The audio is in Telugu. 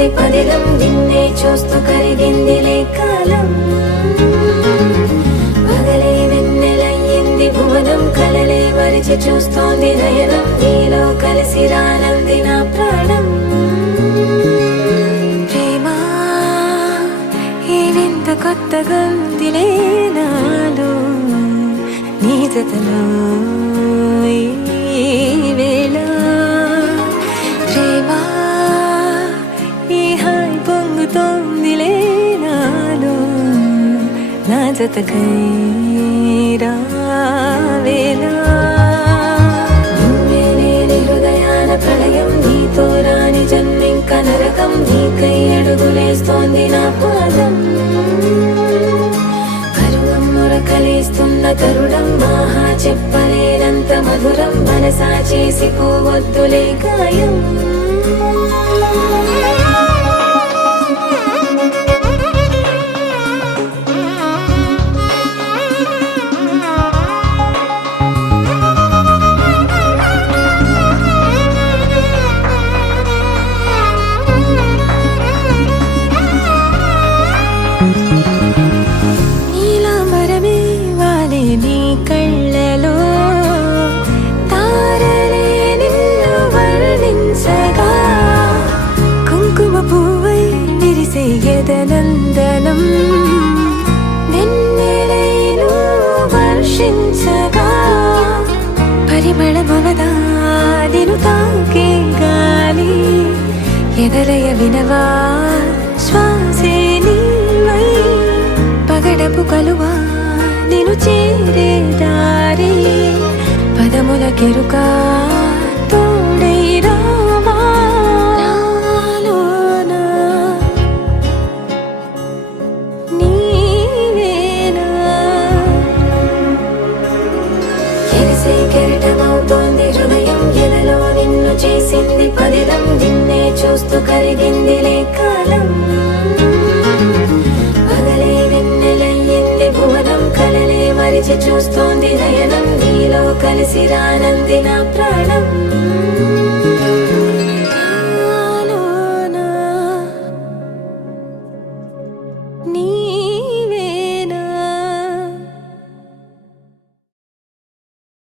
చేసింది పదిలం నిన్నే చూస్తూ కరిగిందిలే కాలం పగలే వెన్నెలయ్యింది భువనం కలలే వరిచి చూస్తోంది నయనం నీలో కలిసి రానంది నా ప్రాణం ప్రేమ ఏవింత కొత్తగా ఉందిలే నాలో నీ జతలో ఈ వేళ ప్రేమ ఈ హాయి పొంగుతోందిలే నాలో నా జతకై రావేళ నువ్వే లేని హృదయాల ప్రళయం నీతో రాని జన్మింక నరకం నీకై అడుగులేస్తోంది నా పాదం కలిస్తున్న తరుణం మహా చెప్పలేనంత మధురం మనసా చేసి పోవద్దులే గాయం నందనం వెన్నెలైను వర్షించగా పరిమళమవదా నిను తాకే గాలి ఎదలయ వినవా శ్వాసే నీవై పగడపు కలువా నిను చేరే దారి పదముల కెరుకా తోడై రావా కెరటమవుతోంది హృదయం ఎదలో నిన్ను చేసింది పదిలం నిన్నే చూస్తూ కరిగిందిలే కాలం పగలే వెన్నెలయ్యింది భువనం కలలే మరిచి చూస్తోంది నయనం నీలో కలిసి రానంది నా ప్రాణం